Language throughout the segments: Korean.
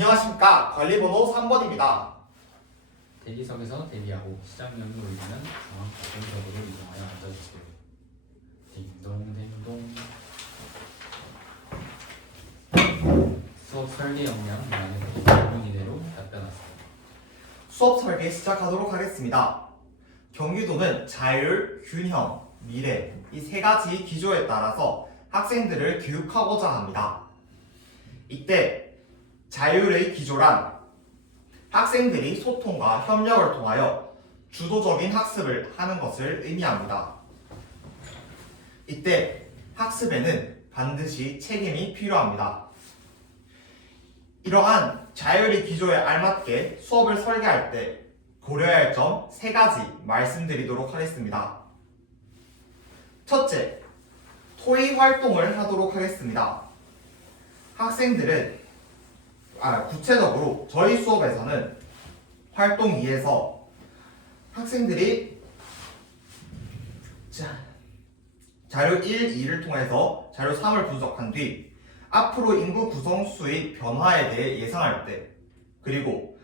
안녕하십니까. 관리번호 3번입니다. 대기석에서 대기하고 시작령이 울리면 중앙 가동석으로 이동하여 앉아주세요. 딩동댕동. 수업 설계 역량 문항에 문의대로 답변하세요. 수업 설계 시작하도록 하겠습니다. 경기도는 자율, 균형, 미래 이 세 가지 기조에 따라서 학생들을 교육하고자 합니다. 이때 자율의 기조란 학생들이 소통과 협력을 통하여 주도적인 학습을 하는 것을 의미합니다. 이때 학습에는 반드시 책임이 필요합니다. 이러한 자율의 기조에 알맞게 수업을 설계할 때 고려해야 할 점 3가지 말씀드리도록 하겠습니다. 첫째, 토의 활동을 하도록 하겠습니다. 학생들은 구체적으로 저희 수업에서는 활동 2에서 학생들이 자료 1, 2를 통해서 자료 3을 분석한 뒤 앞으로 인구 구성수의 변화에 대해 예상할 때, 그리고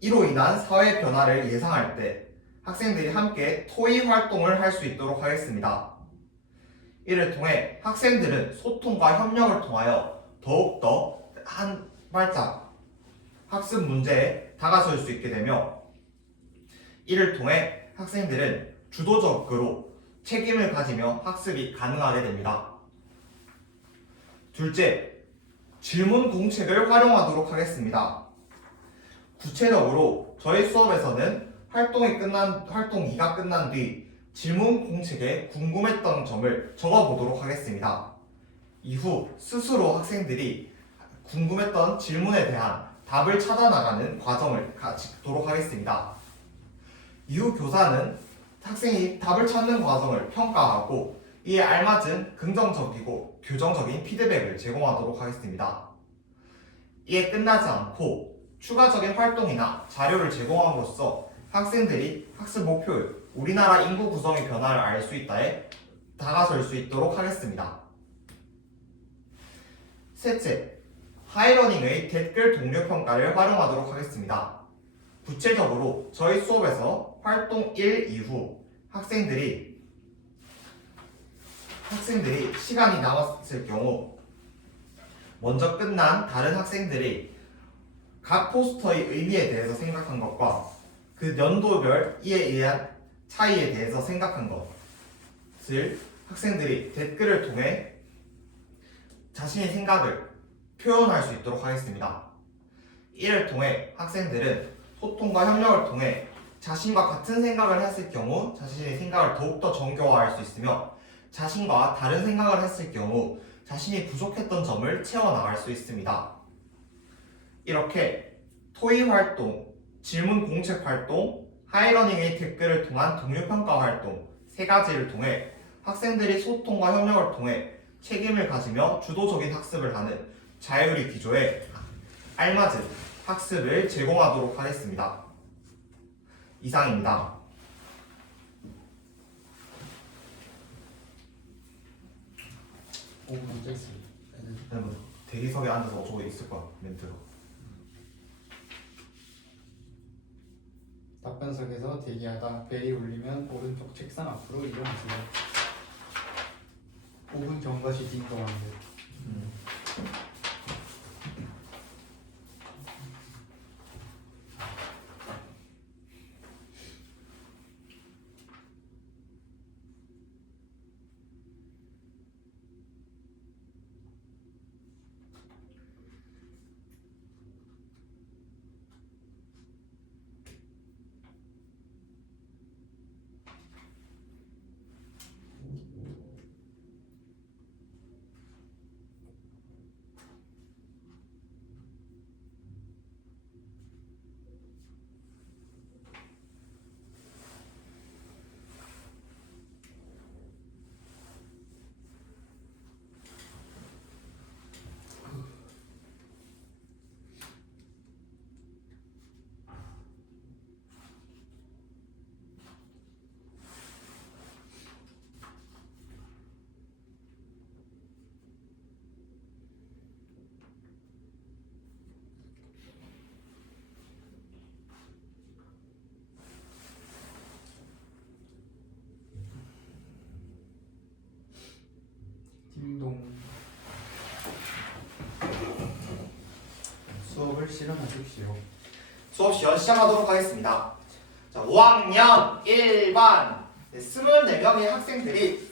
이로 인한 사회 변화를 예상할 때 학생들이 함께 토의 활동을 할 수 있도록 하겠습니다. 이를 통해 학생들은 소통과 협력을 통하여 더욱더 한 발짝 학습 문제에 다가설 수 있게 되며, 이를 통해 학생들은 주도적으로 책임을 가지며 학습이 가능하게 됩니다. 둘째, 질문 공책을 활용하도록 하겠습니다. 구체적으로 저희 수업에서는 활동 2가 끝난 뒤 질문 공책에 궁금했던 점을 적어보도록 하겠습니다. 이후 스스로 학생들이 궁금했던 질문에 대한 답을 찾아나가는 과정을 갖도록 하겠습니다. 이후 교사는 학생이 답을 찾는 과정을 평가하고 이에 알맞은 긍정적이고 교정적인 피드백을 제공하도록 하겠습니다. 이에 끝나지 않고 추가적인 활동이나 자료를 제공함으로써 학생들이 학습 목표의 우리나라 인구 구성의 변화를 알 수 있다에 다가설 수 있도록 하겠습니다. 셋째, 하이러닝의 댓글 동료 평가를 활용하도록 하겠습니다. 구체적으로 저희 수업에서 활동 1 이후 학생들이 시간이 남았을 경우 먼저 끝난 다른 학생들이 각 포스터의 의미에 대해서 생각한 것과 그 연도별 이에 의한 차이에 대해서 생각한 것을 학생들이 댓글을 통해 자신의 생각을 표현할 수 있도록 하겠습니다. 이를 통해 학생들은 소통과 협력을 통해 자신과 같은 생각을 했을 경우 자신의 생각을 더욱더 정교화할 수 있으며, 자신과 다른 생각을 했을 경우 자신이 부족했던 점을 채워나갈 수 있습니다. 이렇게 토의 활동, 질문 공책 활동, 하이러닝의 댓글을 통한 동료평가 활동 3가지를 통해 학생들이 소통과 협력을 통해 책임을 가지며 주도적인 학습을 하는 자율의 기조에 알맞은 학습을 제공하도록 하겠습니다. 이상입니다. 문제 있어요. 대기석에 앉아서 저거 있을 거야, 멘트가. 답변석에서 대기하다 벨이 울리면 오른쪽 책상 앞으로 이동하세요. 5분 경과시 딩동하세요. 띵동. 수업을 실험해 주십시오. 수업 시연 시작하도록 하겠습니다. 자, 5학년 1반 24명의 학생들이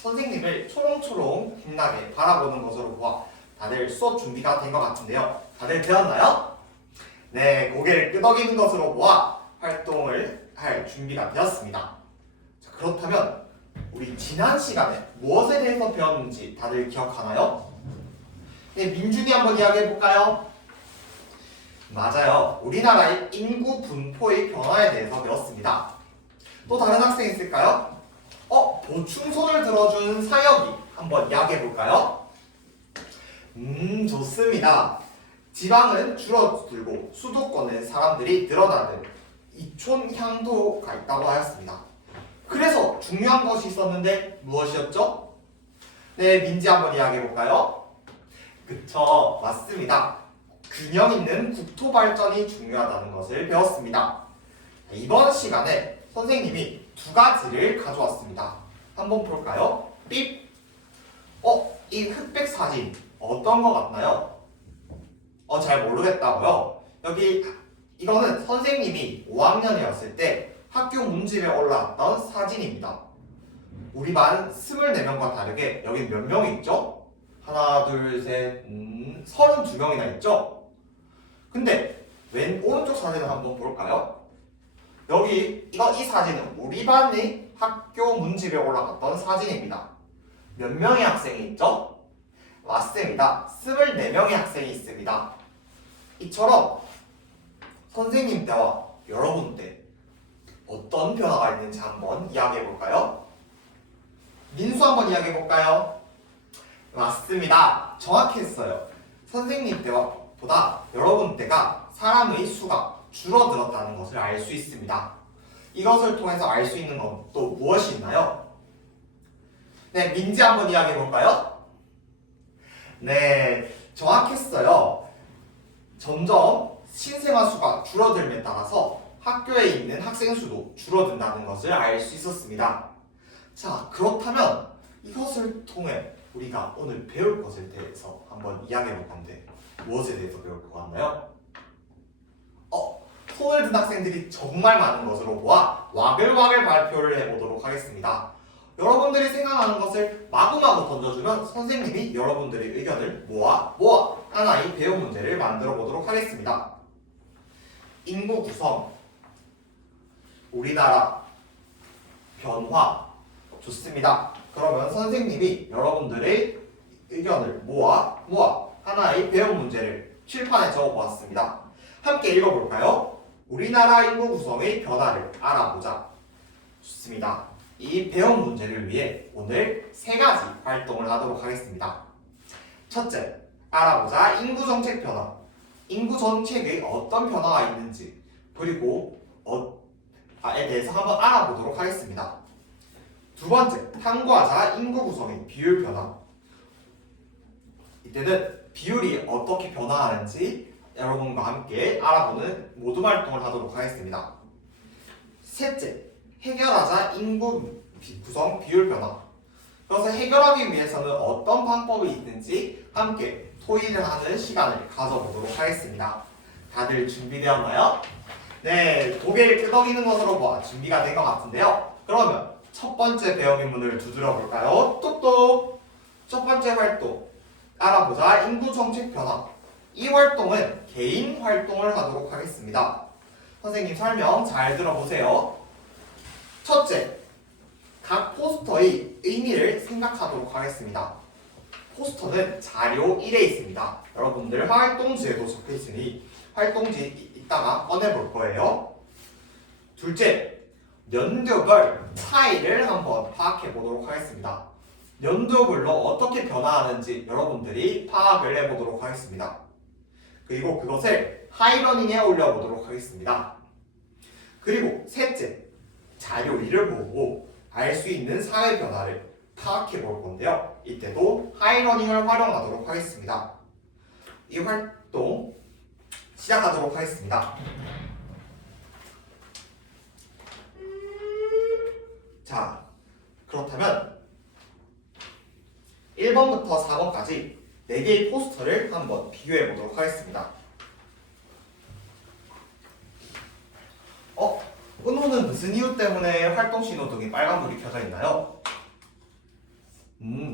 선생님을 초롱초롱 빛나게 바라보는 것으로 보아 다들 수업 준비가 된 것 같은데요. 다들 되었나요? 네, 고개를 끄덕이는 것으로 보아 활동을 할 준비가 되었습니다. 자, 그렇다면 우리 지난 시간에 무엇에 대해서 배웠는지 다들 기억하나요? 네, 민준이 한번 이야기해 볼까요? 맞아요. 우리나라의 인구 분포의 변화에 대해서 배웠습니다. 또 다른 학생 있을까요? 보충손을 들어준 사역이 한번 이야기해 볼까요? 좋습니다. 지방은 줄어들고 수도권은 사람들이 늘어나는 이촌 향도가 있다고 하였습니다. 그래서 중요한 것이 있었는데 무엇이었죠? 네, 민지 한번 이야기해 볼까요? 그쵸, 맞습니다. 균형 있는 국토 발전이 중요하다는 것을 배웠습니다. 이번 시간에 선생님이 두 가지를 가져왔습니다. 한번 볼까요? 삐! 이 흑백 사진 어떤 것 같나요? 잘 모르겠다고요? 여기 이거는 선생님이 5학년이었을 때 학교 문집에 올라왔던 사진입니다. 우리 반 24명과 다르게 여기 몇 명이 있죠? 하나, 둘, 셋, 32명이나 있죠? 근데 왼 오른쪽 사진을 한번 볼까요? 여기 이 사진은 우리 반의 학교 문집에 올라갔던 사진입니다. 몇 명의 학생이 있죠? 맞습니다. 24명의 학생이 있습니다. 이처럼 선생님 때와 여러분 때 어떤 변화가 있는지 한번 이야기해 볼까요? 민수 한번 이야기해 볼까요? 맞습니다. 정확했어요. 선생님 때와 보다 여러분 때가 사람의 수가 줄어들었다는 것을 알 수 있습니다. 이것을 통해서 알 수 있는 건 또 무엇이 있나요? 네, 민지 한번 이야기해 볼까요? 네, 정확했어요. 점점 신생아 수가 줄어들음에 따라서 학교에 있는 학생 수도 줄어든다는 것을 알 수 있었습니다. 자, 그렇다면 이것을 통해 우리가 오늘 배울 것에 대해서 한번 이야기해 볼 건데 무엇에 대해서 배울 것 같나요? 손을 든 학생들이 정말 많은 것으로 보아 와글와글 발표를 해보도록 하겠습니다. 여러분들이 생각하는 것을 마구마구 던져주면 선생님이 여러분들의 의견을 모아 하나의 배움 문제를 만들어 보도록 하겠습니다. 인구 구성, 우리나라 변화, 좋습니다. 그러면 선생님이 여러분들의 의견을 모아 하나의 배움 문제를 칠판에 적어 보았습니다. 함께 읽어볼까요? 우리나라 인구 구성의 변화를 알아보자. 좋습니다. 이 배움 문제를 위해 오늘 3가지 활동을 하도록 하겠습니다. 첫째, 알아보자 인구 정책 변화. 인구 정책에 어떤 변화가 있는지 그리고 에 대해서 한번 알아보도록 하겠습니다. 두 번째, 탐구하자 인구 구성의 비율 변화. 이때는 비율이 어떻게 변화하는지 여러분과 함께 알아보는 모둠 활동을 하도록 하겠습니다. 셋째, 해결하자 인구 구성 비율 변화. 그래서 해결하기 위해서는 어떤 방법이 있는지 함께 토의를 하는 시간을 가져보도록 하겠습니다. 다들 준비되었나요? 네, 고개를 끄덕이는 것으로 보아 준비가 된 것 같은데요. 그러면 첫 번째 배움 인문을 두드려 볼까요? 똑똑! 첫 번째 활동, 알아보자 인구 정책 변화. 이 활동은 개인 활동을 하도록 하겠습니다. 선생님 설명 잘 들어보세요. 첫째, 각 포스터의 의미를 생각하도록 하겠습니다. 포스터는 자료 1에 있습니다. 여러분들 활동지에도 적혀 있으니 활동지 이따가 꺼내볼 거예요. 둘째, 연도별 차이를 한번 파악해 보도록 하겠습니다. 연도별로 어떻게 변화하는지 여러분들이 파악을 해보도록 하겠습니다. 그리고 그것을 하이러닝에 올려보도록 하겠습니다. 그리고 셋째, 자료 1을 보고 알 수 있는 사회 변화를 파악해 볼 건데요. 이때도 하이러닝을 활용하도록 하겠습니다. 이 활동 시작하도록 하겠습니다. 자, 그렇다면 1번부터 4번까지 4개의 포스터를 한번 비교해 보도록 하겠습니다. 은호는 무슨 이유 때문에 활동 신호등이 빨간불이 켜져 있나요?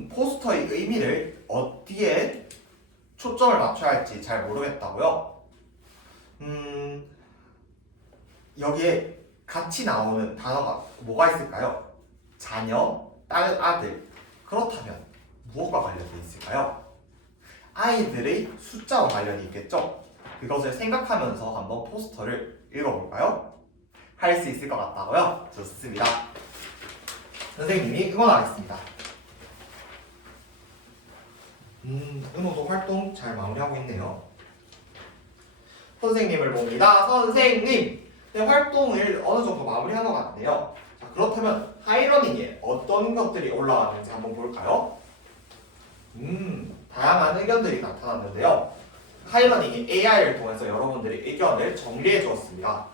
포스터의 의미를 어디에 초점을 맞춰야 할지 잘 모르겠다고요? 여기에 같이 나오는 단어가 뭐가 있을까요? 자녀, 딸, 아들. 그렇다면 무엇과 관련돼 있을까요? 아이들의 숫자와 관련이 있겠죠? 그것을 생각하면서 한번 포스터를 읽어볼까요? 할 수 있을 것 같다고요? 좋습니다. 선생님이 응원하겠습니다. 은호도 활동 잘 마무리하고 있네요. 선생님을 봅니다. 선생님! 네, 활동을 어느 정도 마무리한 것 같네요. 자, 그렇다면 하이러닝에 어떤 것들이 올라왔는지 한번 볼까요? 다양한 의견들이 나타났는데요. 하이러닝이 AI를 통해서 여러분들의 의견을 정리해 주었습니다.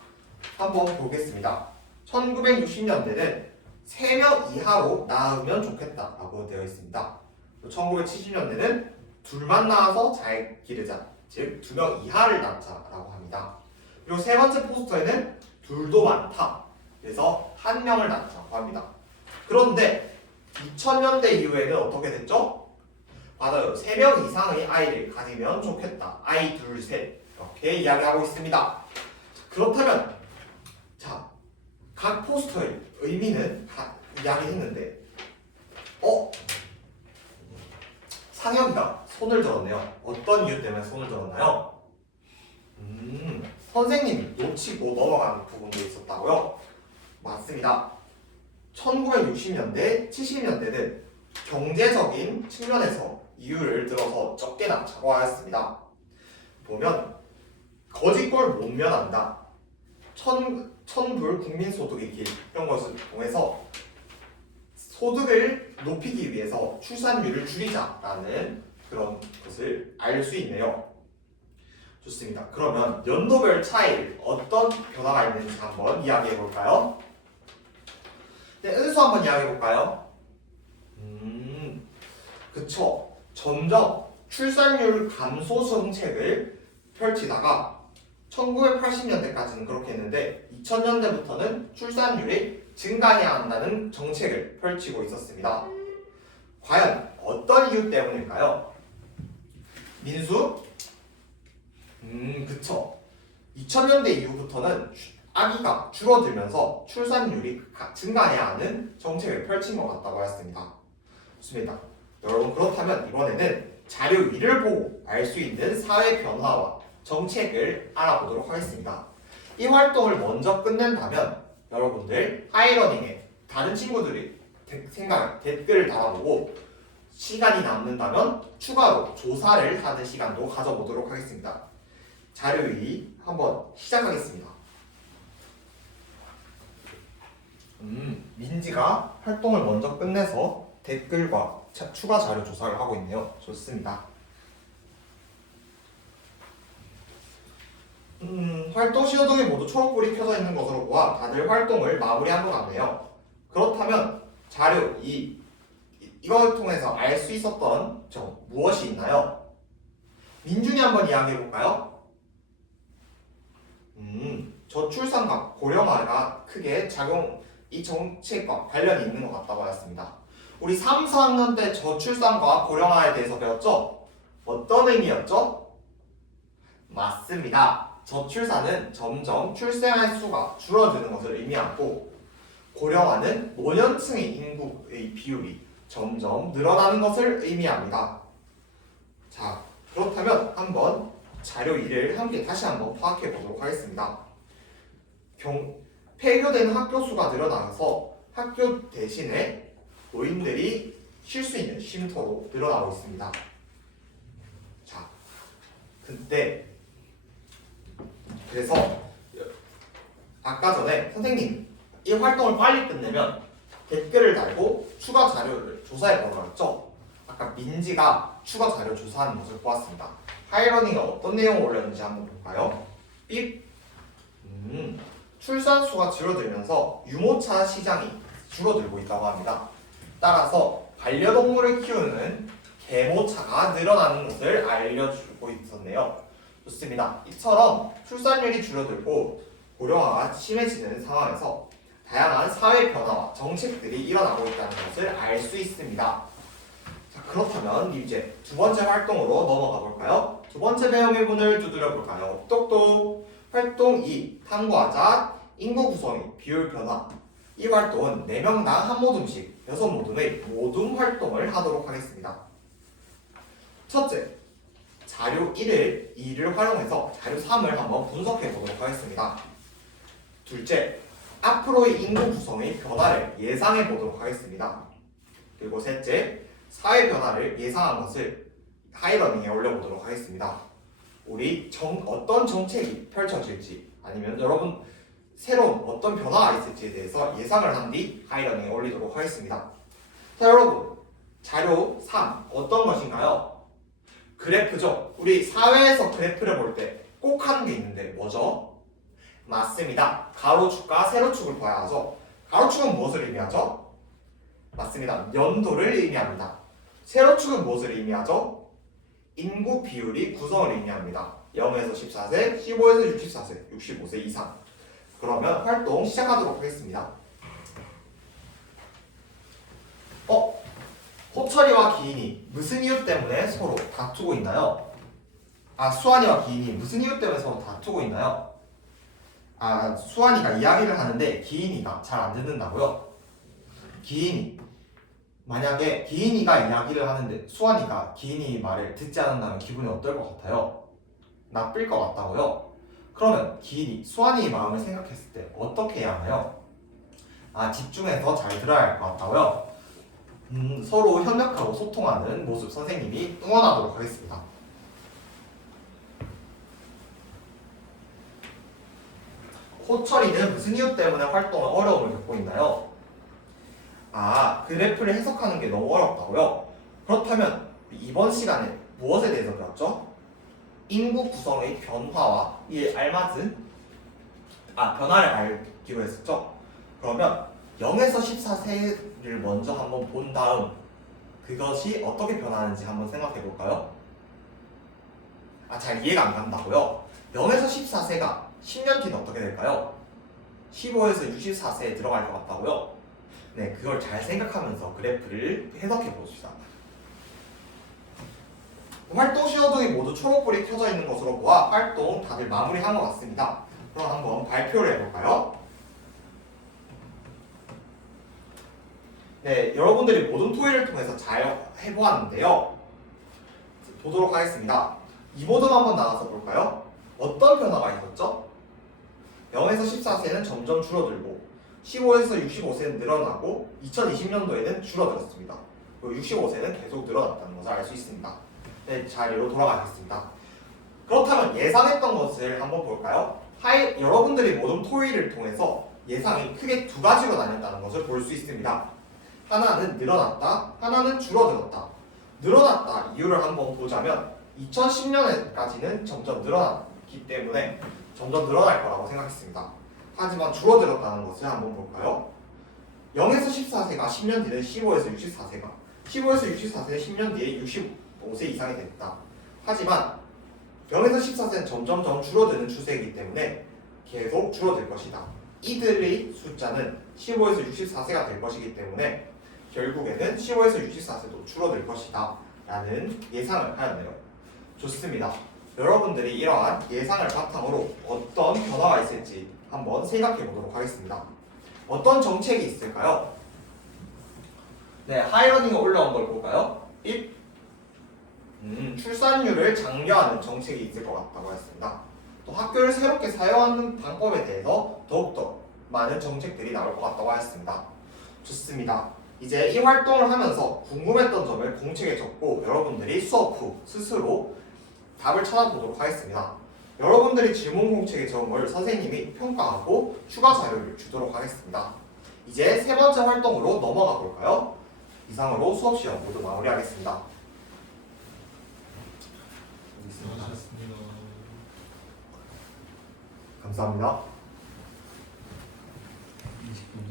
한번 보겠습니다. 1960년대는 3명 이하로 낳으면 좋겠다라고 되어 있습니다. 1970년대는 둘만 낳아서 잘 기르자, 즉 2명 이하를 낳자라고 합니다. 그리고 세 번째 포스터에는 둘도 많다, 그래서 1명을 낳자고 합니다. 그런데 2000년대 이후에는 어떻게 됐죠? 맞아요. 3명 이상의 아이를 가지면 좋겠다. 아이 둘, 셋 이렇게 이야기하고 있습니다. 그렇다면 자, 각 포스터의 의미는 다 이야기했는데 상혁이가 손을 들었네요. 어떤 이유 때문에 손을 들었나요? 선생님이 놓치고 넘어가는 부분도 있었다고요? 맞습니다. 1960년대, 70년대는 경제적인 측면에서 이유를 들어서 적게 낳자고 하였습니다. 보면 거짓골 못 면한다, 천불 국민소득의 길, 이런 것을 통해서 소득을 높이기 위해서 출산율을 줄이자라는 그런 것을 알 수 있네요. 좋습니다. 그러면 연도별 차이를 어떤 변화가 있는지 한번 이야기해 볼까요? 네, 은수 한번 이야기해 볼까요? 그쵸. 점점 출산율 감소 정책을 펼치다가 1980년대까지는 그렇게 했는데 2000년대부터는 출산율이 증가해야 한다는 정책을 펼치고 있었습니다. 과연 어떤 이유 때문일까요? 민수? 그쵸. 2000년대 이후부터는 아기가 줄어들면서 출산율이 증가해야 하는 정책을 펼친 것 같다고 하였습니다. 좋습니다. 여러분, 그렇다면 이번에는 자료 위를 보고 알 수 있는 사회 변화와 정책을 알아보도록 하겠습니다. 이 활동을 먼저 끝낸다면 여러분들 하이러닝에 다른 친구들이 댓글을 달아보고 시간이 남는다면 추가로 조사를 하는 시간도 가져보도록 하겠습니다. 자료위 한번 시작하겠습니다. 민지가 활동을 먼저 끝내서 댓글과 추가 자료 조사를 하고 있네요. 좋습니다. 활동 신호등이 모두 초록불이 켜져 있는 것으로 보아 다들 활동을 마무리한 것 같네요. 그렇다면 자료 2, 이걸 통해서 알 수 있었던 점 무엇이 있나요? 민준이 한번 이야기해 볼까요? 저출산과 고령화가 크게 이 정책과 관련이 있는 것 같다고 하였습니다. 우리 3, 4학년 때 저출산과 고령화에 대해서 배웠죠? 어떤 의미였죠? 맞습니다. 저출산은 점점 출생할 수가 줄어드는 것을 의미하고 고령화는 노년층의 인구의 비율이 점점 늘어나는 것을 의미합니다. 자, 그렇다면 한번 자료 2를 함께 다시 한번 파악해 보도록 하겠습니다. 폐교되는 학교 수가 늘어나서 학교 대신에 노인들이 쉴 수 있는 쉼터로 늘어나고 있습니다. 자, 그래서 아까 전에 선생님 이 활동을 빨리 끝내면 댓글을 달고 추가 자료를 조사해 보라고 했죠? 아까 민지가 추가 자료 조사하는 모습을 보았습니다. 하이러닝에 어떤 내용을 올렸는지 한번 볼까요? 삐 출산 수가 줄어들면서 유모차 시장이 줄어들고 있다고 합니다. 따라서 반려동물을 키우는 계모차가 늘어나는 것을 알려주고 있었네요. 좋습니다. 이처럼 출산율이 줄어들고 고령화가 심해지는 상황에서 다양한 사회 변화와 정책들이 일어나고 있다는 것을 알 수 있습니다. 자, 그렇다면 이제 두 번째 활동으로 넘어가 볼까요? 두 번째 배움의 문을 두드려 볼까요? 똑똑. 활동 2. 탐구하자. 인구 구성의 비율 변화. 이 활동은 4명당 한 모둠씩 6모둠의 모둠 활동을 하도록 하겠습니다. 첫째, 자료 1을 2를 활용해서 자료 3을 한번 분석해 보도록 하겠습니다. 둘째, 앞으로의 인구 구성의 변화를 예상해 보도록 하겠습니다. 그리고 셋째, 사회 변화를 예상한 것을 하이러닝에 올려보도록 하겠습니다. 우리 어떤 정책이 펼쳐질지 아니면 여러분 새로운 어떤 변화가 있을지에 대해서 예상을 한 뒤 하이러닝에 올리도록 하겠습니다. 자, 여러분 자료 3 어떤 것인가요? 그래프죠. 우리 사회에서 그래프를 볼 때 꼭 하는 게 있는데 뭐죠? 맞습니다. 가로축과 세로축을 봐야 하죠. 가로축은 무엇을 의미하죠? 맞습니다. 연도를 의미합니다. 세로축은 무엇을 의미하죠? 인구 비율이 구성을 의미합니다. 0에서 14세, 15에서 64세, 65세 이상. 그러면 활동 시작하도록 하겠습니다. 호철이와 기인이 무슨 이유 때문에 서로 다투고 있나요? 수환이와 기인이 무슨 이유 때문에 서로 다투고 있나요? 수환이가 이야기를 하는데 기인이가 잘 안 듣는다고요? 만약에 기인이가 이야기를 하는데 수환이가 기인이 말을 듣지 않는다면 기분이 어떨 것 같아요? 나쁠 것 같다고요? 그러면 기인이 수환이의 마음을 생각했을 때 어떻게 해야 하나요? 집중해서 잘 들어야 할 것 같다고요? 서로 협력하고 소통하는 모습 선생님이 응원하도록 하겠습니다. 호철이는 무슨 이유 때문에 활동을 어려움을 겪고 있나요? 그래프를 해석하는 게 너무 어렵다고요? 그렇다면 이번 시간에 무엇에 대해서 배웠죠? 인구 구성의 변화와 이에 알맞은 변화를 알기로 했었죠? 그러면 0에서 14세를 먼저 한번 본 다음 그것이 어떻게 변하는지 한번 생각해 볼까요? 잘 이해가 안 간다고요? 0에서 14세가 10년 뒤는 어떻게 될까요? 15에서 64세에 들어갈 것 같다고요? 네, 그걸 잘 생각하면서 그래프를 해석해 봅시다. 활동 신호등이 모두 초록불이 켜져 있는 것으로 보아 활동 다들 마무리한 것 같습니다. 그럼 한번 발표를 해볼까요? 네, 여러분들이 모든 토의를 통해서 잘 해보았는데요. 보도록 하겠습니다. 이 모둠 한번 나가서 볼까요? 어떤 변화가 있었죠? 0에서 14세는 점점 줄어들고 15에서 65세는 늘어나고 2020년도에는 줄어들었습니다. 그리고 65세는 계속 늘어났다는 것을 알 수 있습니다. 네, 자리로 돌아가겠습니다. 그렇다면 예상했던 것을 한번 볼까요? 여러분들이 모든 토의를 통해서 예상이 크게 두 가지로 나뉘었다는 것을 볼 수 있습니다. 하나는 늘어났다, 하나는 줄어들었다. 늘어났다 이유를 한번 보자면 2010년까지는 점점 늘어났기 때문에 점점 늘어날 거라고 생각했습니다. 하지만 줄어들었다는 것을 한번 볼까요? 0에서 14세가 10년 뒤는 15에서 64세가 15에서 64세는 10년 뒤에 65세 이상이 됐다. 하지만 0에서 14세는 점점 줄어드는 추세이기 때문에 계속 줄어들 것이다. 이들의 숫자는 15에서 64세가 될 것이기 때문에 결국에는 15에서 64세도 줄어들 것이다 라는 예상을 하였네요. 좋습니다. 여러분들이 이러한 예상을 바탕으로 어떤 변화가 있을지 한번 생각해 보도록 하겠습니다. 어떤 정책이 있을까요? 네, 하이러닝에 올라온 걸 볼까요? 출산율을 장려하는 정책이 있을 것 같다고 했습니다. 또 학교를 새롭게 사용하는 방법에 대해서 더욱더 많은 정책들이 나올 것 같다고 하였습니다. 좋습니다. 이제 이 활동을 하면서 궁금했던 점을 공책에 적고 여러분들이 수업 후 스스로 답을 찾아보도록 하겠습니다. 여러분들이 질문 공책에 적은 걸 선생님이 평가하고 추가 자료를 주도록 하겠습니다. 이제 세 번째 활동으로 넘어가 볼까요? 이상으로 수업 시간 모두 마무리하겠습니다. 수고하셨습니다. 감사합니다.